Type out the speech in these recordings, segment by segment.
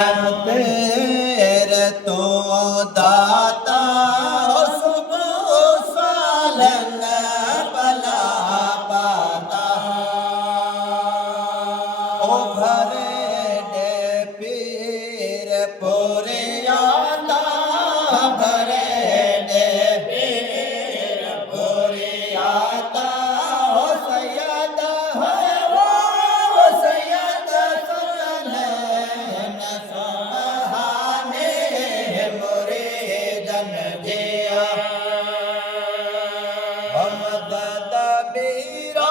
तेरे तो दाता सुबह सालन भला पाता ओ भरे दे पीर पूरे आता भरे दे पीर पूरे आता ओ सैयद है वो सैयद सुनन सुबहाने मुरीदन जिया मदद बीरा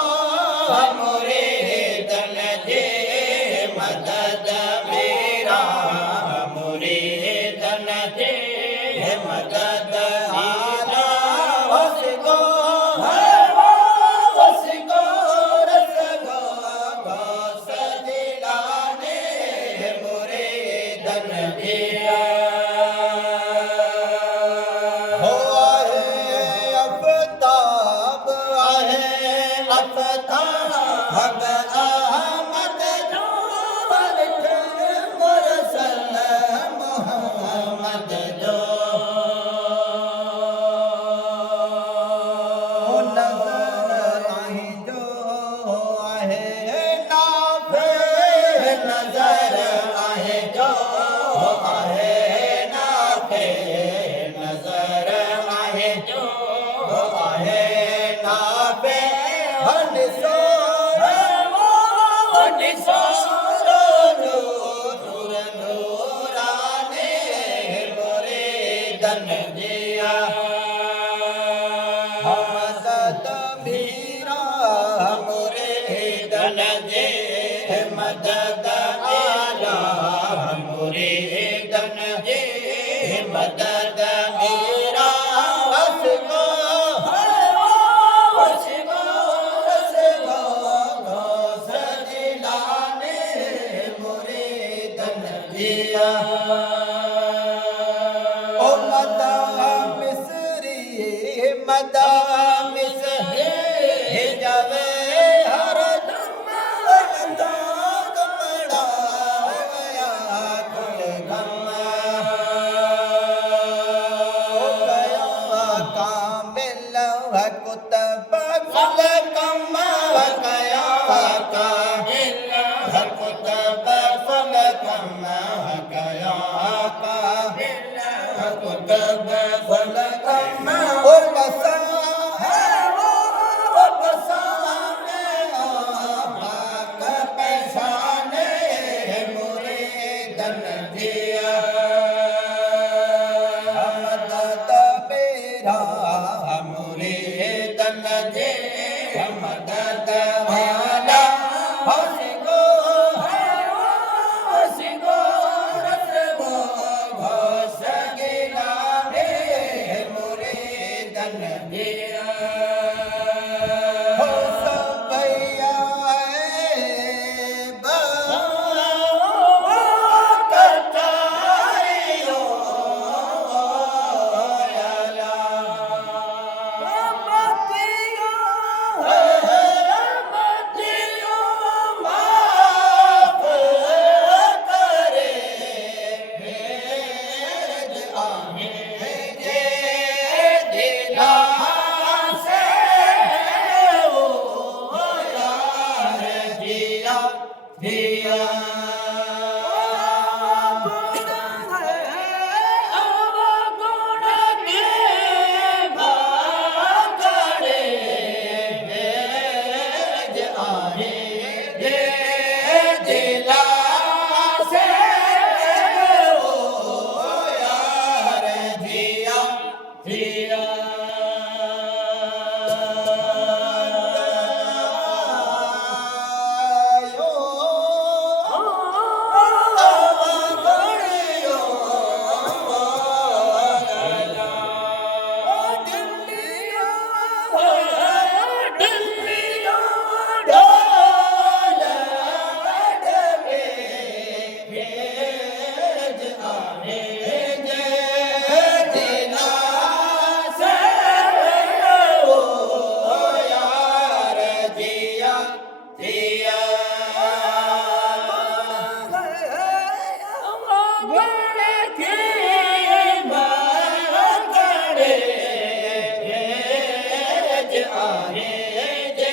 मुरीदन जे मदद बीरा मुरीदन जे मदद आला उसको है उसको रसगो घोष दिलाने मुरीदन जिया हो आहे अफ़ताब आहे अफ़ताब अहमद जो वरिठ मुरसल मोहम्मद जो नज़र आई जो आहे नाफ़े नज़र आहे जो आहे नाफ़े नज़र आहे जो आहे नाफ़े हनिसो हनिसो नूर नूराने मुरीदन जिया मदद बीरा मुरीदन जे मदद आला मुरीदन जे मदद बीरा उसको उसको घोष दिलाने मुरीदन जिया ओ मदा मिस्री मदा मिस्री जवे हर दम अंदाज मड़ाया कुल गम ओ गया कामिल व कुतब कुल कम व गया कामिल व कुतब कुल कम व गया कामिल व कुतब कुल कम ओ बसा है वो बसा में आक पैसाने मुरीदन जिया मदद बेरा मुरीदन जे मदद वाला हसिगो हसिगो रसगो घोष गिलाने मुरीदन जिया हो सबैया कटारियो याला मतियो मतियो माफ करे भेज आहे जे दिला से ओ यार जिया जिया गुण की करे आहे जे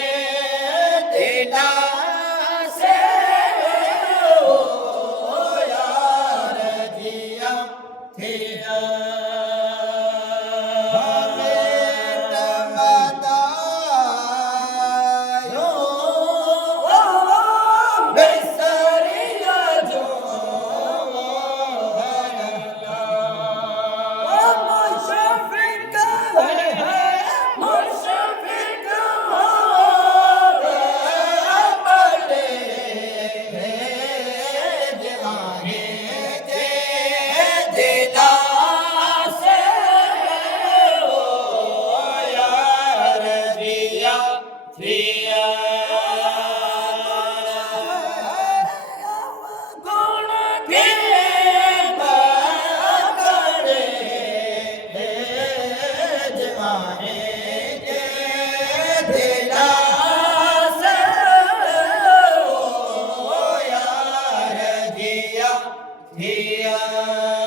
दिला से ओ यार जिया थिया Yeah.